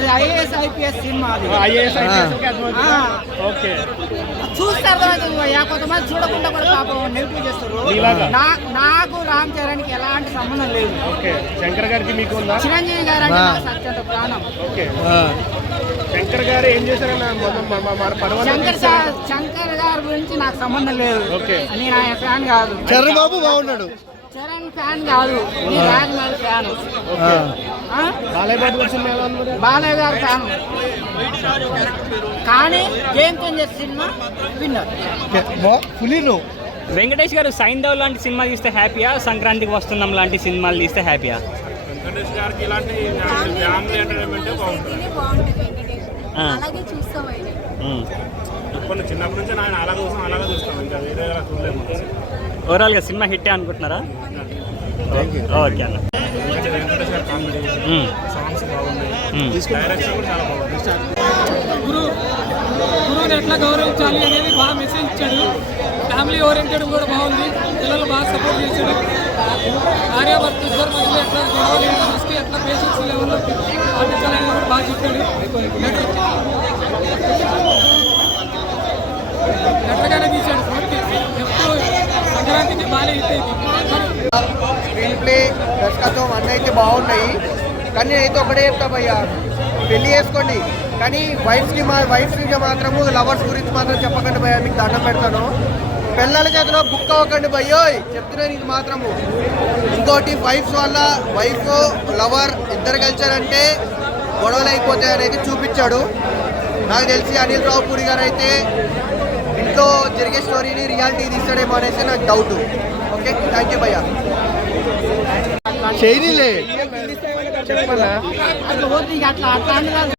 అది IAS IPS cinema. Okay, చూస్తారు కొంతమంది చూడకుండా కూడా పాపం నెగిటివ్ చేస్తారు. నాకు రామ్ చరణ్కి ఎలాంటి సంబంధం లేదు. శంకర్ గారికి మీకు ఉందా? చిరంజీవి గారు అంటే అత్యంత ప్రాణం. శంకర్ గారు ఏం చేశారన్న? శంకర్ గారి గురించి నాకు సంబంధం లేదు. నేను ఆయన ఫ్యాన్ కాదు. చరణ్ బాబు బాగున్నాడు. చరణ్ ఫ్యాన్ కాదు, నేను రాజమౌళి ఫ్యాన్. బాలయ్య గారు ఫ్యాన్. కానీ game changer cinema winner. Venkatesh గారు సైంధవ్ లాంటి సినిమా తీస్తే హ్యాపీయా, సంక్రాంతికి వస్తున్నాం లాంటి సినిమాలు తీస్తే హ్యాపీయా? వెంకటేష్ గారికి ఇలాంటి ఫ్యామిలీ ఎంటర్టైన్మెంట్ బాగుంటుంది. చిన్నప్పటి నుంచి ఆయన అలాగే చూస్తాం, ఇంకా వేరే చూడలేము. ఓవరాల్గా సినిమా హిట్టే అనుకుంటున్నారా? ఓకే అన్న. వెంకటేష్ గారి కామెడీ సాంగ్స్ బాగున్నాయి, డైరెక్షన్ కూడా చాలా బాగుంది. గురువుని ఎట్లా గౌరవించాలి అనేది బాగా మెసేజ్ ఇచ్చాడు. ఫ్యామిలీ ఓరియంటెడ్ కూడా బాగుంది. పిల్లలు బాగా సపోర్ట్ చేశాడు. భార్యాభర్త ఇద్దరు మధ్యలో ఎట్లా గొడవలు చూస్తే ఎట్లా పేషెన్స్ లెవెల్లో పాటించాలని కూడా బాగా చెప్పాడు. ఎట్లాగానే తీశాడు. ఎప్పుడు సంక్రాంతికి బాగానే హిట్ అయింది. స్క్రీన్ ప్లే, దర్శకత్వం అన్నీ అయితే బాగున్నాయి. కానీ నేనైతే ఒకటే చెప్తా భయ్యా, పెళ్లి చేసుకోండి కానీ వైఫ్స్కి మాత్రము లవర్స్ గురించి మాత్రం చెప్పకండి భయ్యా, మీకు దండం పెడతాను. పిల్లల చేతిలో బుక్ అవ్వకండి భయ్యోయ్, చెప్తున్నాను ఇది మాత్రము. ఇంకోటి వైఫ్స్ వల్ల వైఫ్ లవర్ ఇద్దరు కలిసారంటే గొడవలు అయిపోతాయి అనేది చూపించాడు. నాకు తెలిసి అనిల్ రావుపూడి గారు అయితే ఇంట్లో జరిగే స్టోరీని రియాలిటీ తీస్తాడేమో అనేసి నాకు డౌట్. ఓకే, థ్యాంక్ యూ భయ్యా. అట్లా